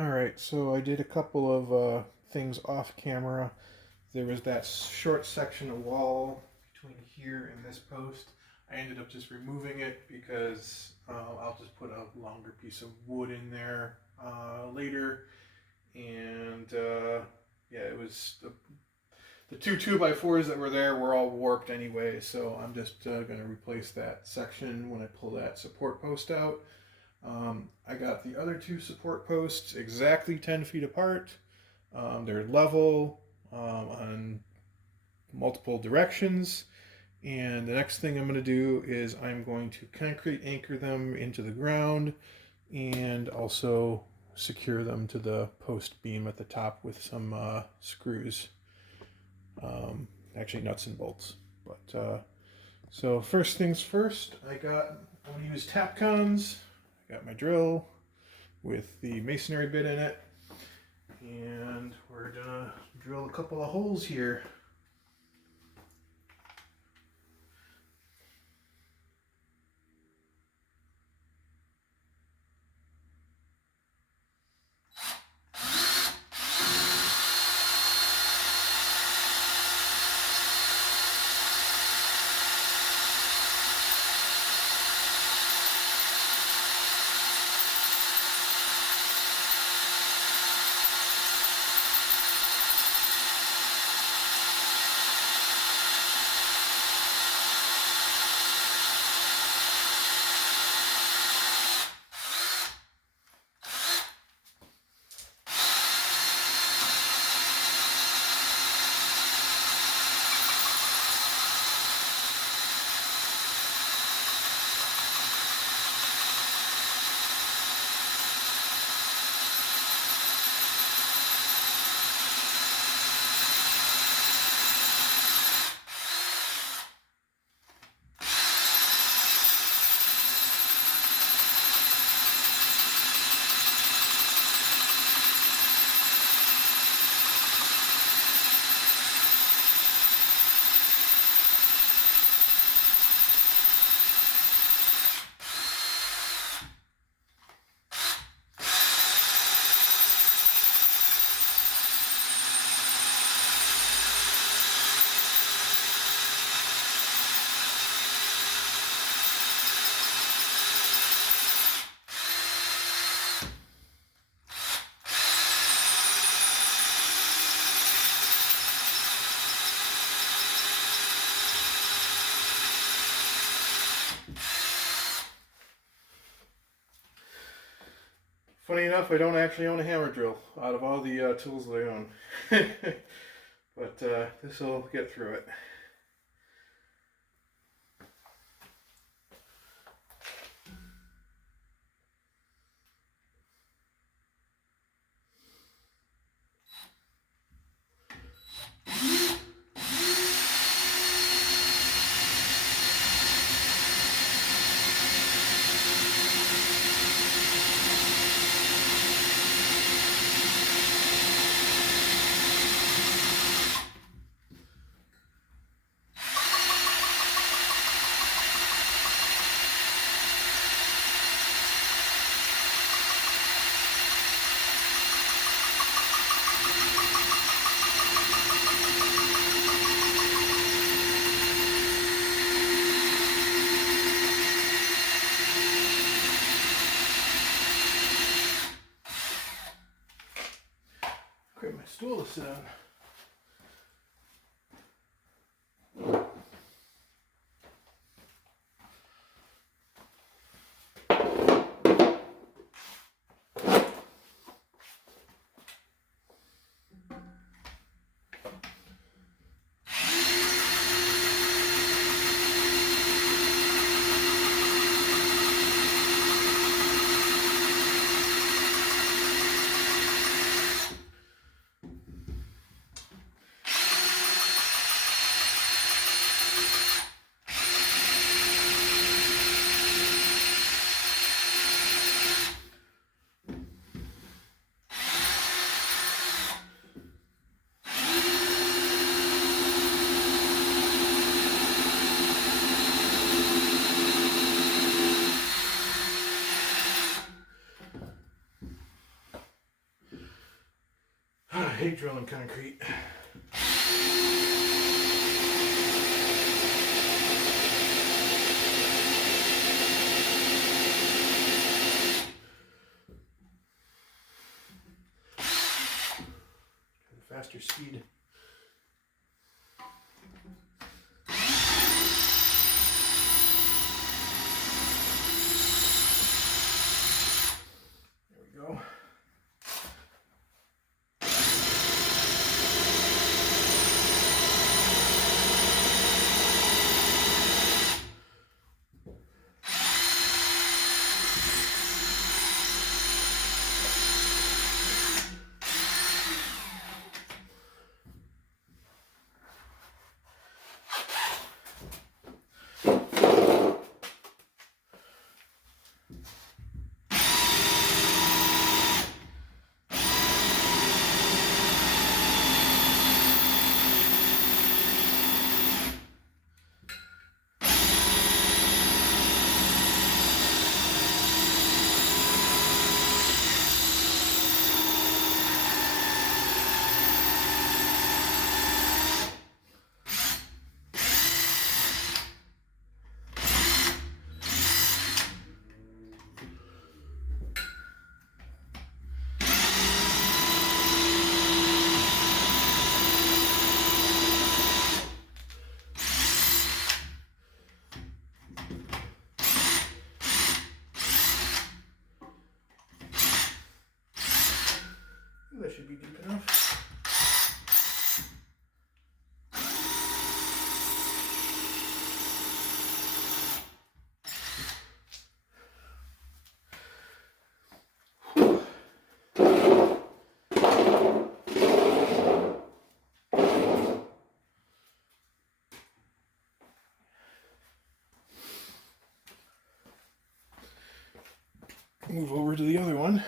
All right, so I did a couple of things off camera. There was that short section of wall between here and this post. I ended up just removing it because I'll just put a longer piece of wood in there later. And yeah, it was the two 2x4s that were there were all warped anyway, so I'm just going to replace that section when I pull that support post out. I got the other two support posts exactly 10 feet apart. They're level on multiple directions. And the next thing I'm going to do is I'm going to concrete anchor them into the ground and also secure them to the post beam at the top with some screws. Actually, nuts and bolts. But so first things first, I'm going to use Tapcons. I got my drill with the masonry bit in it, and we're gonna drill a couple of holes here. Funny enough, I don't actually own a hammer drill out of all the tools that I own. But this will get through it. Grab my stool to sit on. I hate drilling concrete. Faster speed. There we go. That should be deep enough. Move over to the other one.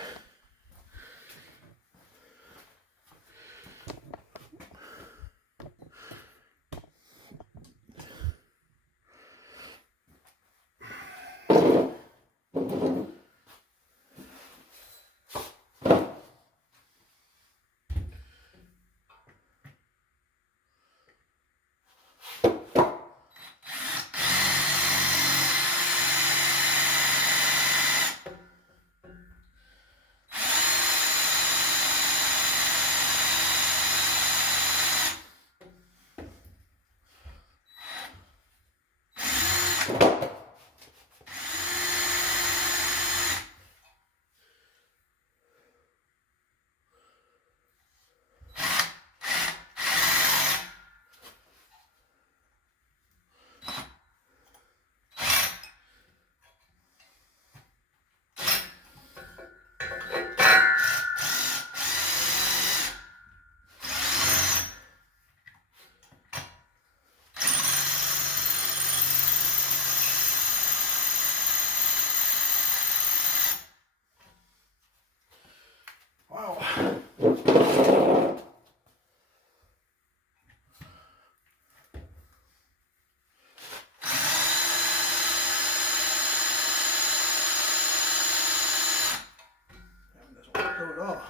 At all.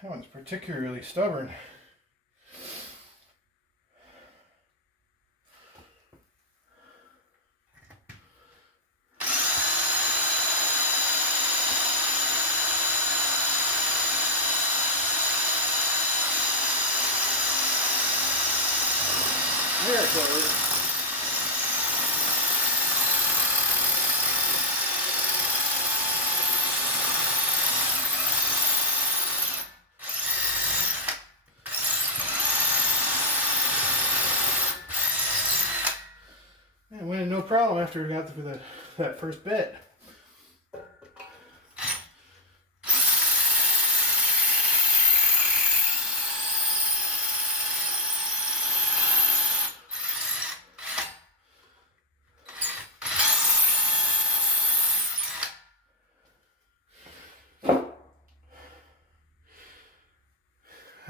That one's particularly stubborn. There it goes. And went in no problem after we got through that first bit.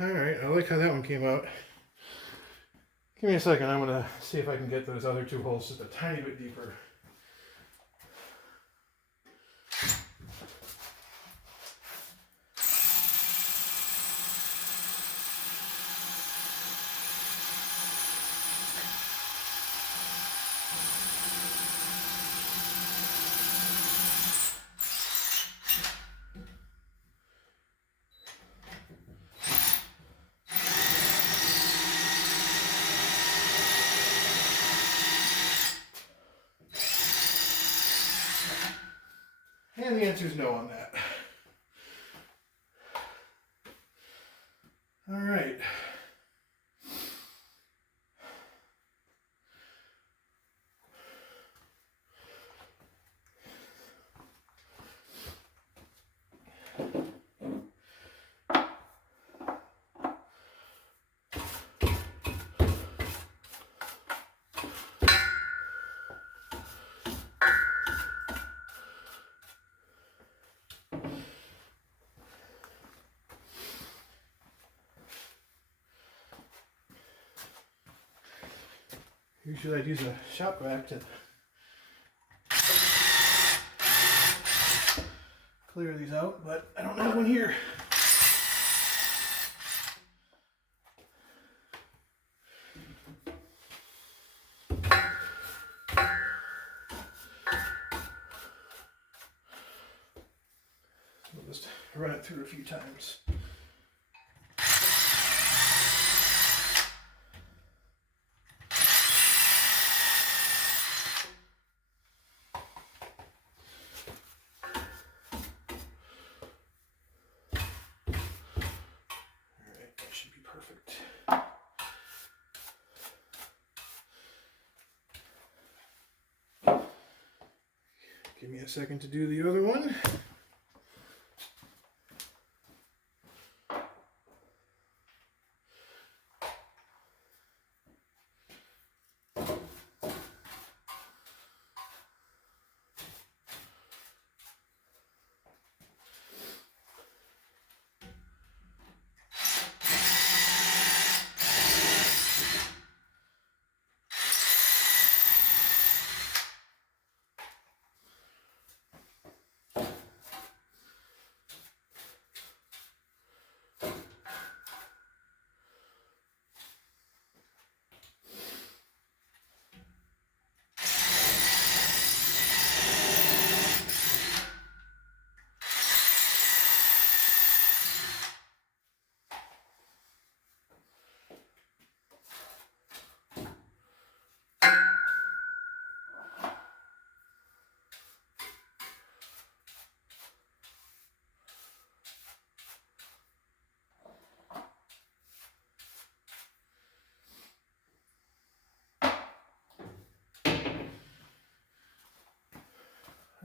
Alright, I like how that one came out. Give me a second, I'm going to see if I can get those other two holes just a tiny bit deeper. And the answer is no on that. All right. Usually I'd use a shop vac to clear these out, but I don't have one here. We'll just run it through a few times. Give me a second to do the other one.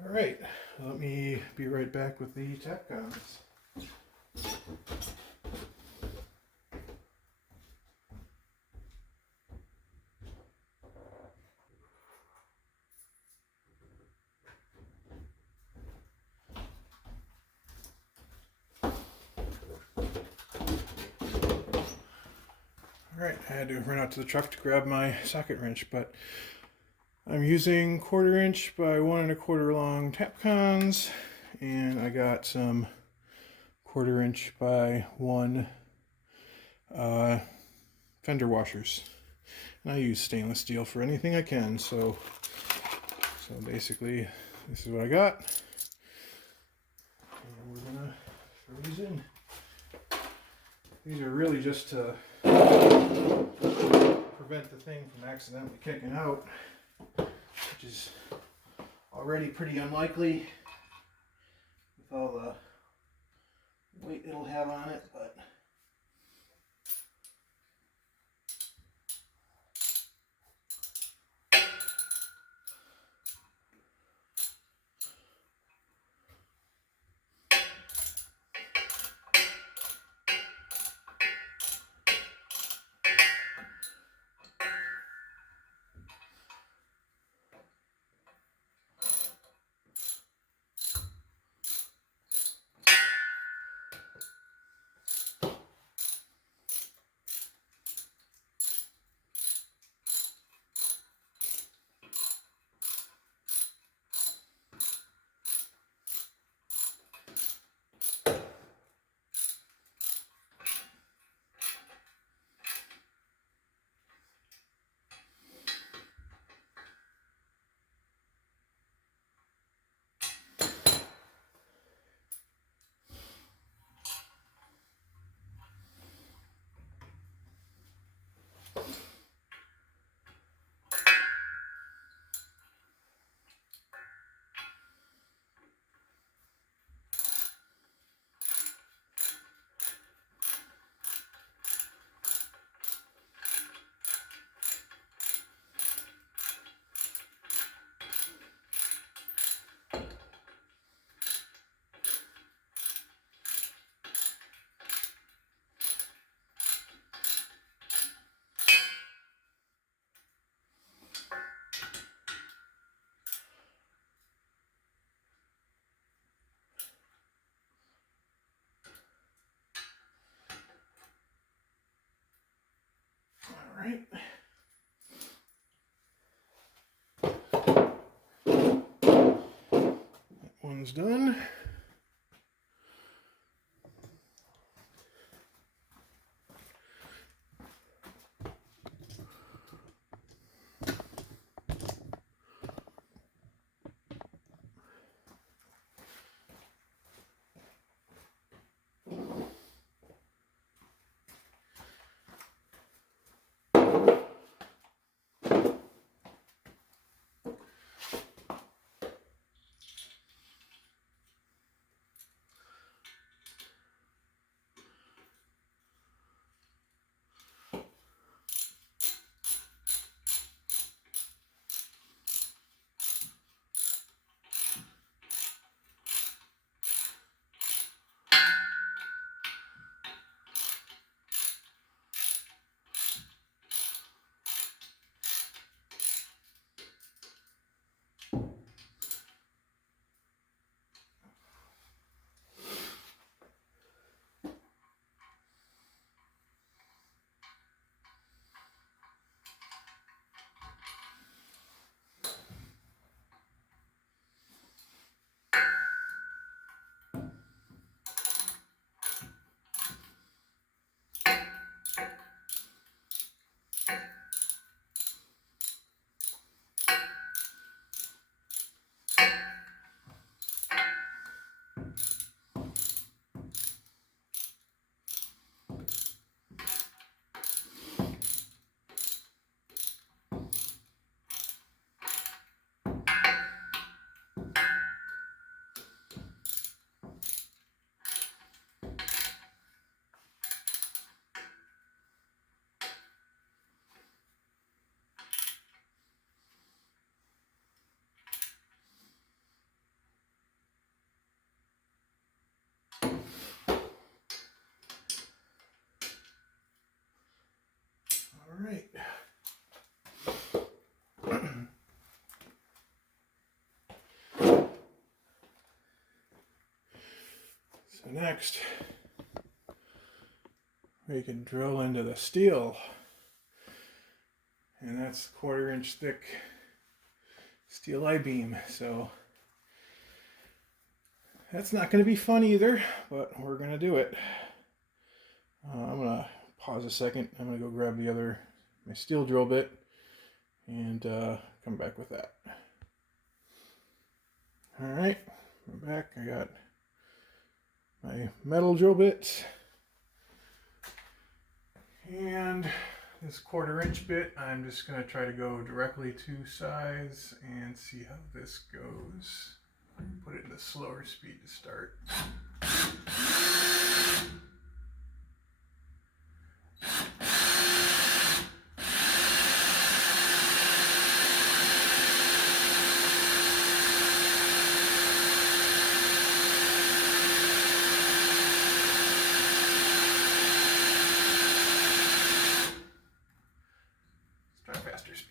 All right, let me be right back with the Tapcons. All right, I had to run out to the truck to grab my socket wrench, but I'm using 1/4 inch by 1 1/4 long Tapcons, and I got some 1/4 inch by 1 fender washers. And I use stainless steel for anything I can, so basically this is what I got. And we're gonna throw these in. These are really just to prevent prevent the thing from accidentally kicking out, which is already pretty unlikely with all the weight it'll have on it, but all right. That one's done. All right. So next, we can drill into the steel, and that's 1/4 inch thick steel I-beam. So that's not going to be fun either, but we're going to do it. I'm going to pause a second. I'm going to go grab my steel drill bit and come back with that. All right, I'm back. I got my metal drill bits and this 1/4 inch bit, I'm just going to try to go directly to size and see how this goes. Put it in the slower speed to start. Let's try faster speed.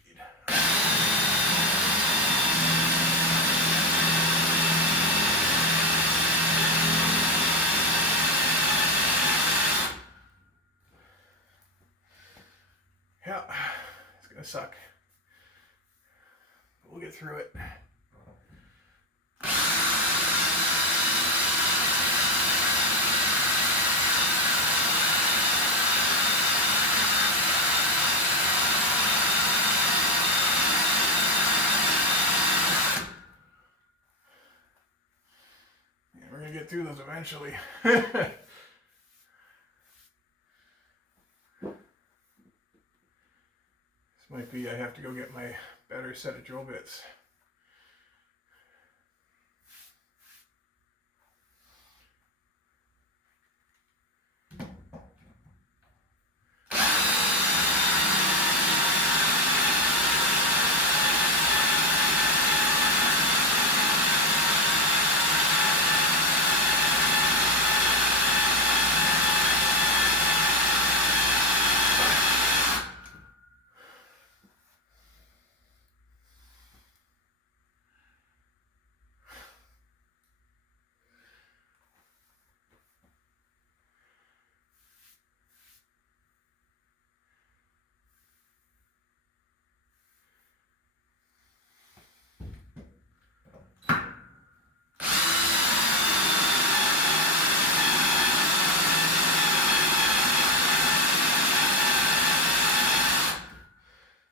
Yeah, it's gonna suck. We'll get through it. Yeah, we're gonna get through those eventually. Might be I have to go get my better set of drill bits.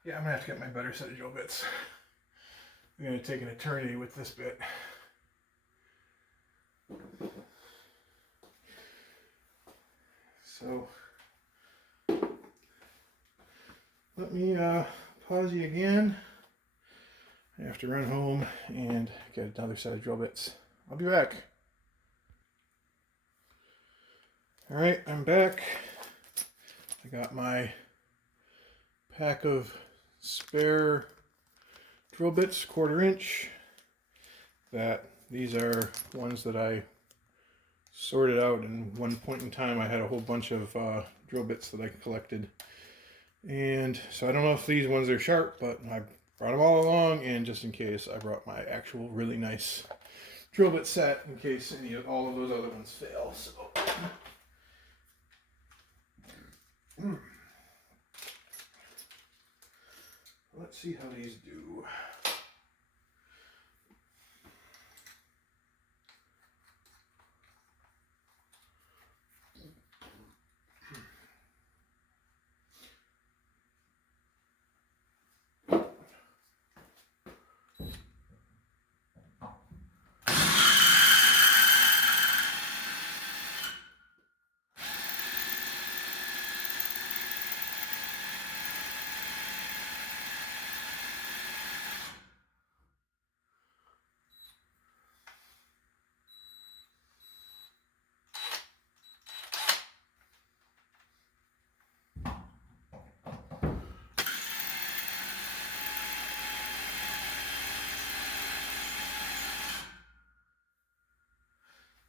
Yeah, I'm gonna have to get my better set of drill bits. I'm gonna take an eternity with this bit. So let me pause you again. I have to run home and get another set of drill bits. I'll be back. All right, I'm back. I got my pack of spare drill bits, 1/4 inch. These are ones that I sorted out. In one point in time I had a whole bunch of drill bits that I collected, and so I don't know if these ones are sharp, but I brought them all along, and just in case I brought my actual really nice drill bit set in case all of those other ones fail. So let's see how these do.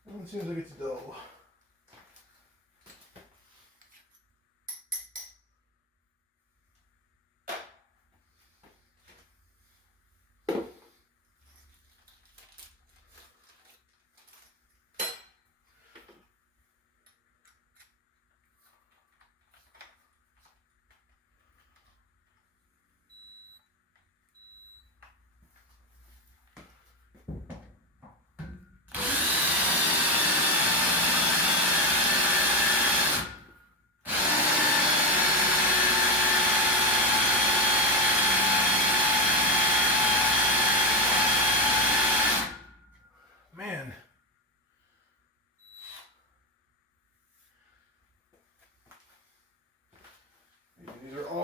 Well, it seems like it's dull.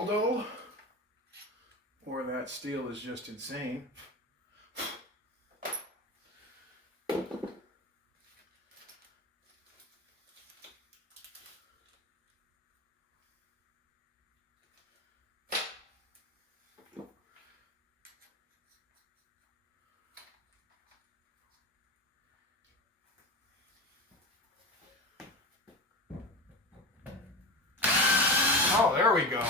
dull, or that steel is just insane. Oh, there we go.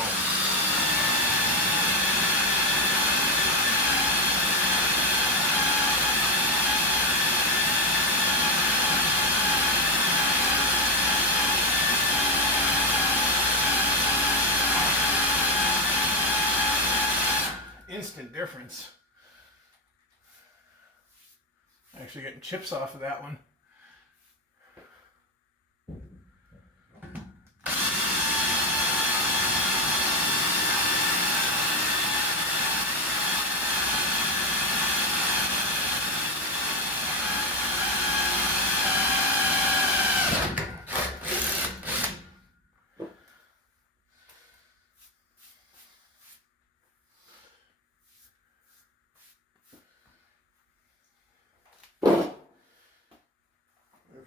Instant difference. Actually getting chips off of that one.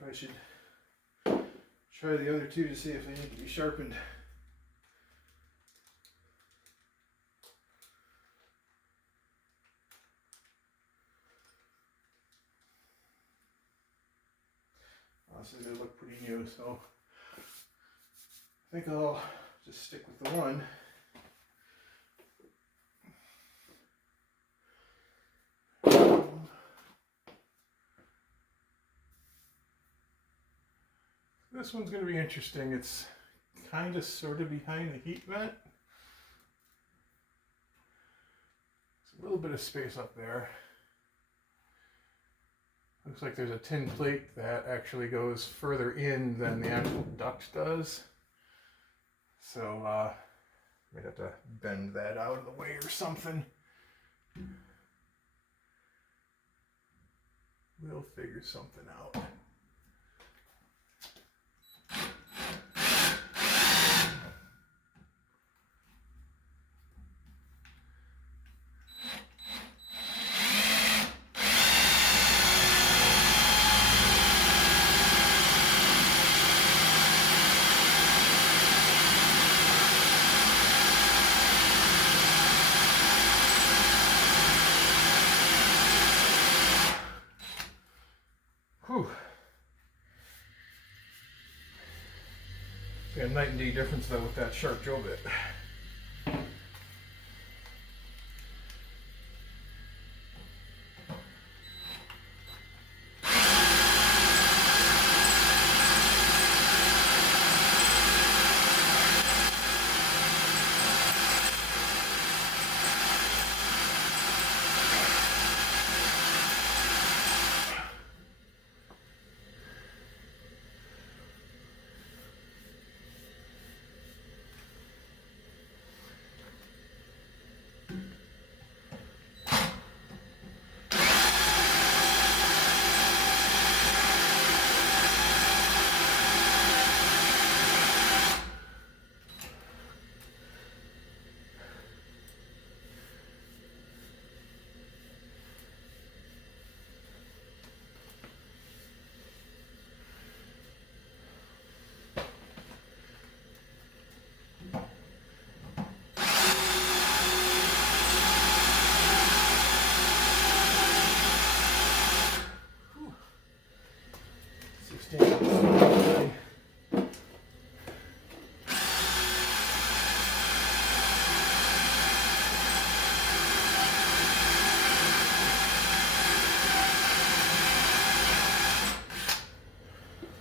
I should try the other two to see if they need to be sharpened. Honestly, they look pretty new, so I think I'll just stick with the one. This one's going to be interesting. It's kind of sort of behind the heat vent. There's a little bit of space up there. Looks like there's a tin plate that actually goes further in than the actual duct does. So I might have to bend that out of the way or something. We'll figure something out. Whew. See a night and day difference though with that sharp drill bit.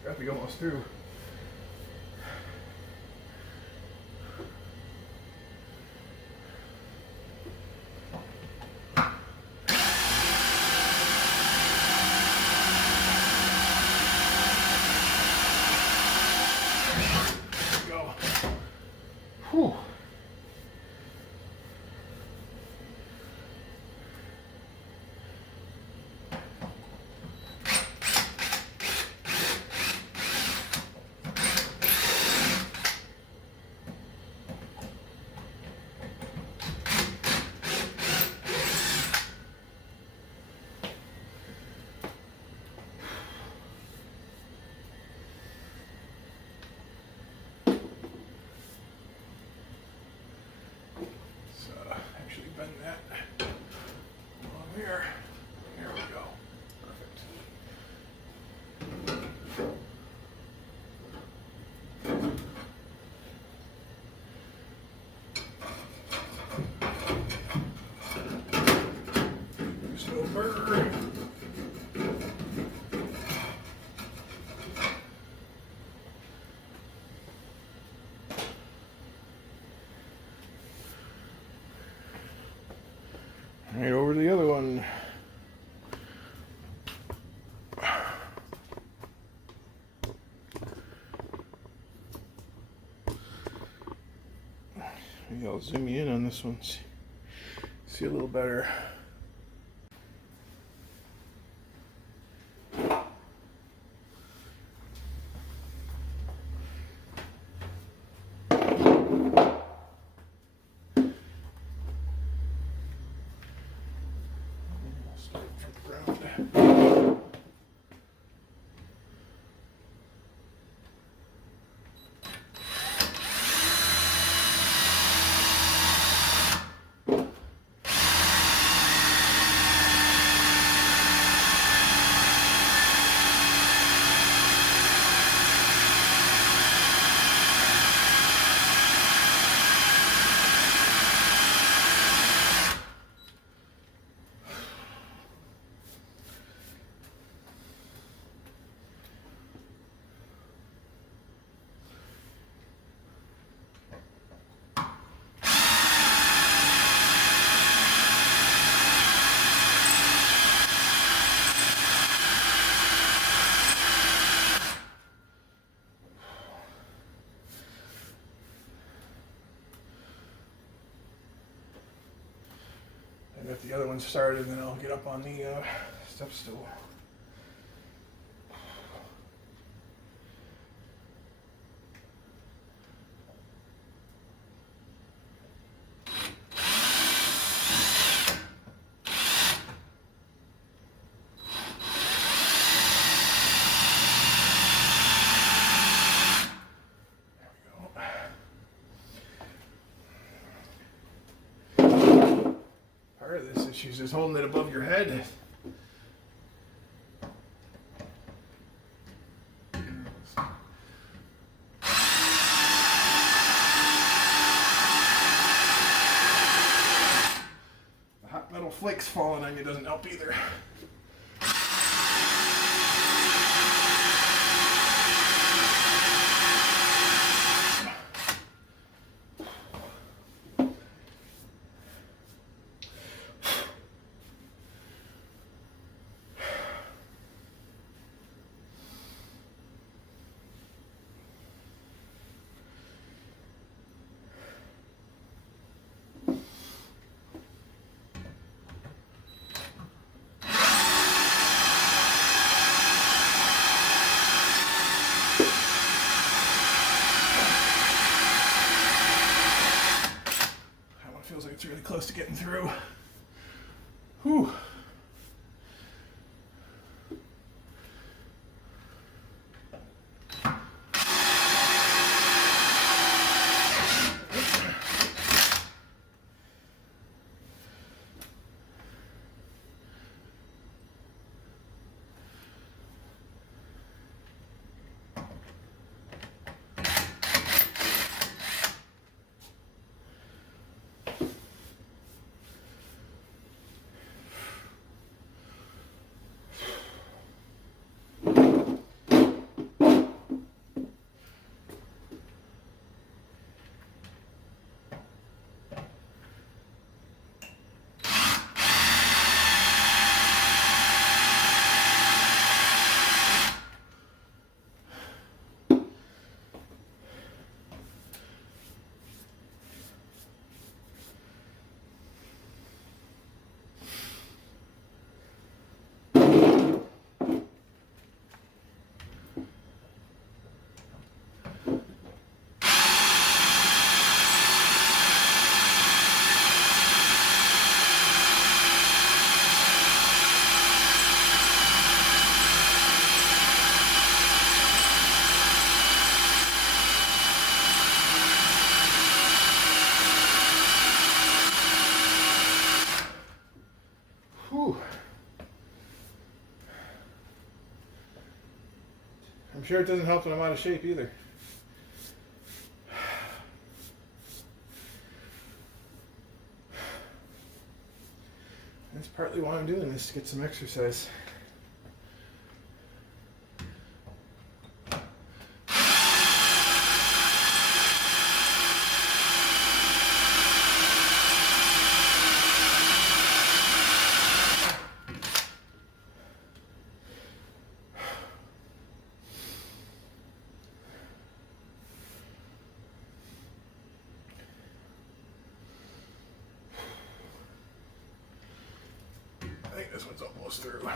Got to be almost through. Whew. over to the other one. Maybe I'll zoom you in on this one. See a little better. If the other one started, then I'll get up on the step stool. Part of this issue is just holding it above your head. The hot metal flakes falling on you doesn't help either. Feels like it's really close to getting through. Whew. Whew. I'm sure it doesn't help when I'm out of shape either. That's partly why I'm doing this, to get some exercise. this one's almost through.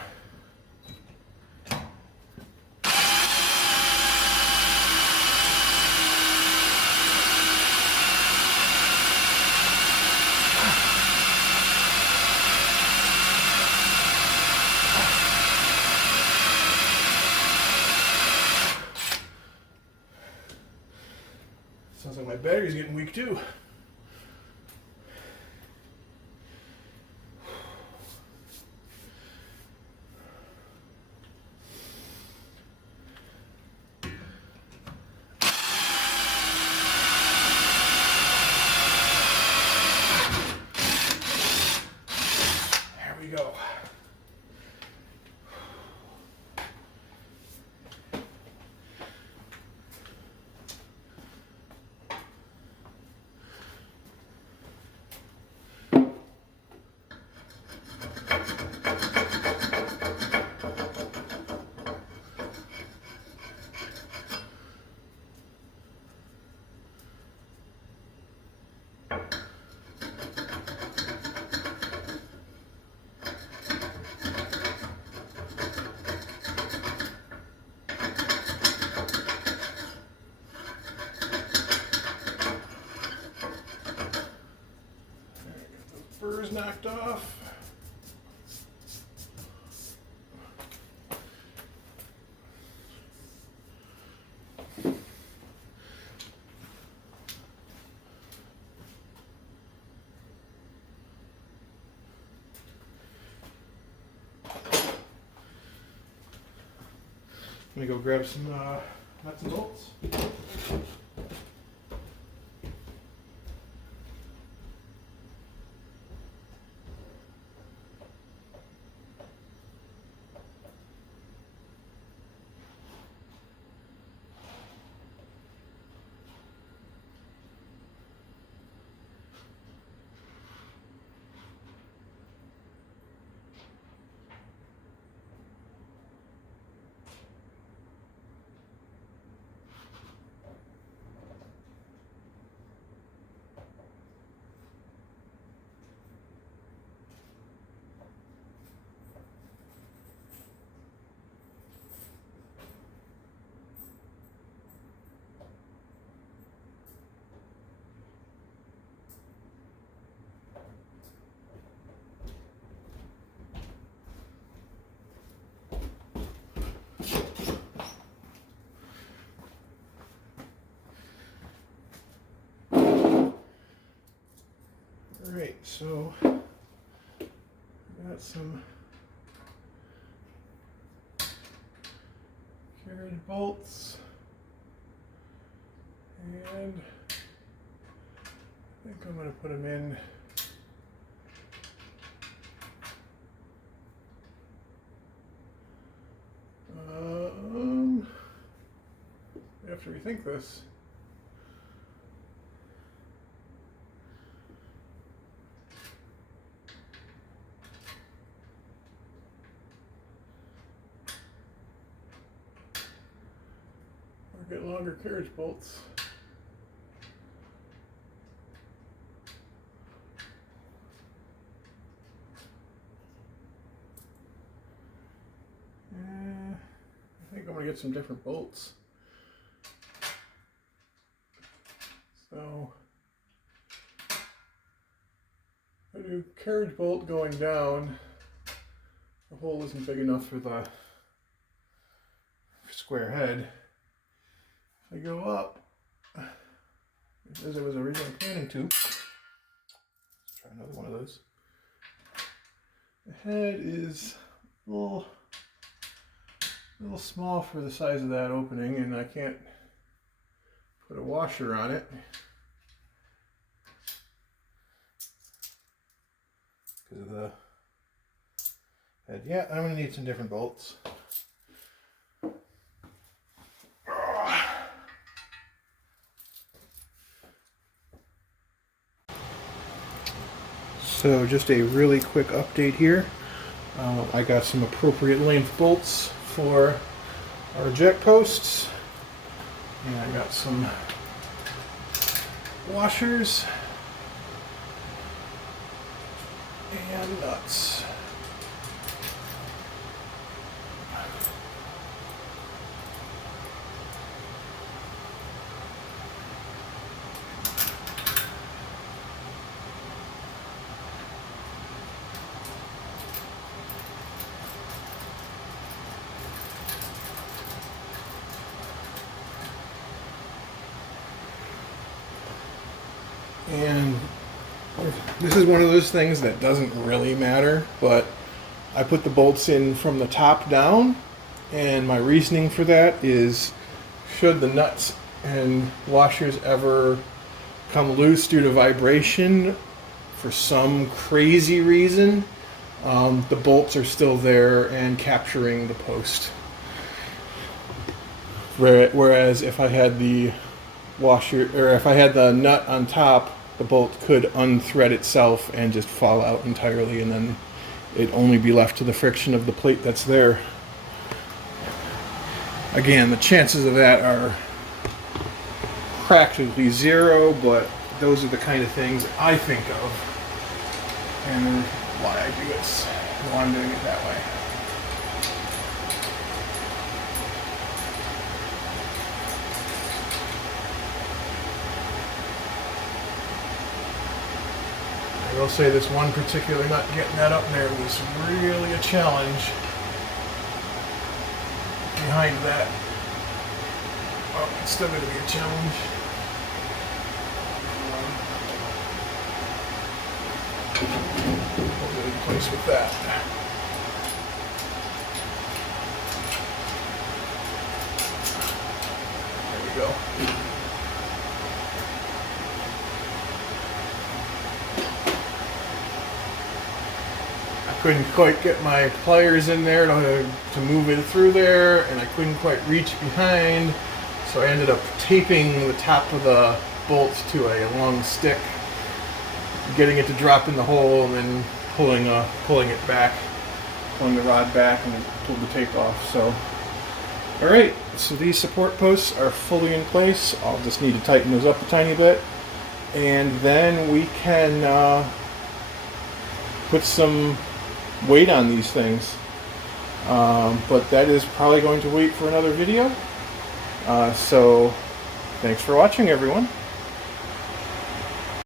Sounds like my battery's getting weak too. There we go. Burrs knocked off. Let me go grab some nuts and bolts. Alright, so I got some carriage bolts, and I think I'm going to put them in I have to rethink this. Or get longer carriage bolts. I think I'm going to get some different bolts. So I do carriage bolt going down. The hole isn't big enough for the square head. If I go up, as I was originally planning to, let's try another one of those. The head is a little small for the size of that opening, and I can't put a washer on it because of the head. Yeah, I'm going to need some different bolts. So just a really quick update here. I got some appropriate length bolts for our jack posts, and I got some washers and nuts. And this is one of those things that doesn't really matter, but I put the bolts in from the top down, and my reasoning for that is, should the nuts and washers ever come loose due to vibration for some crazy reason, the bolts are still there and capturing the post. Whereas if I had the washer, or if I had the nut on top, the bolt could unthread itself and just fall out entirely, and then it'd only be left to the friction of the plate that's there. Again, the chances of that are practically zero, but those are the kind of things I think of and why I do it, why I'm doing it that way. I will say this one particular nut, getting that up there was really a challenge. Behind that, well, it's still going to be a challenge. Hold it in place with that. There we go. I couldn't quite get my pliers in there to move it through there, and I couldn't quite reach behind, so I ended up taping the top of the bolts to a long stick, getting it to drop in the hole, and then pulling it back, pulling the rod back, and then pulled the tape off. So, all right, so these support posts are fully in place. I'll just need to tighten those up a tiny bit, and then we can put some weight on these things. But that is probably going to wait for another video. So, thanks for watching, everyone.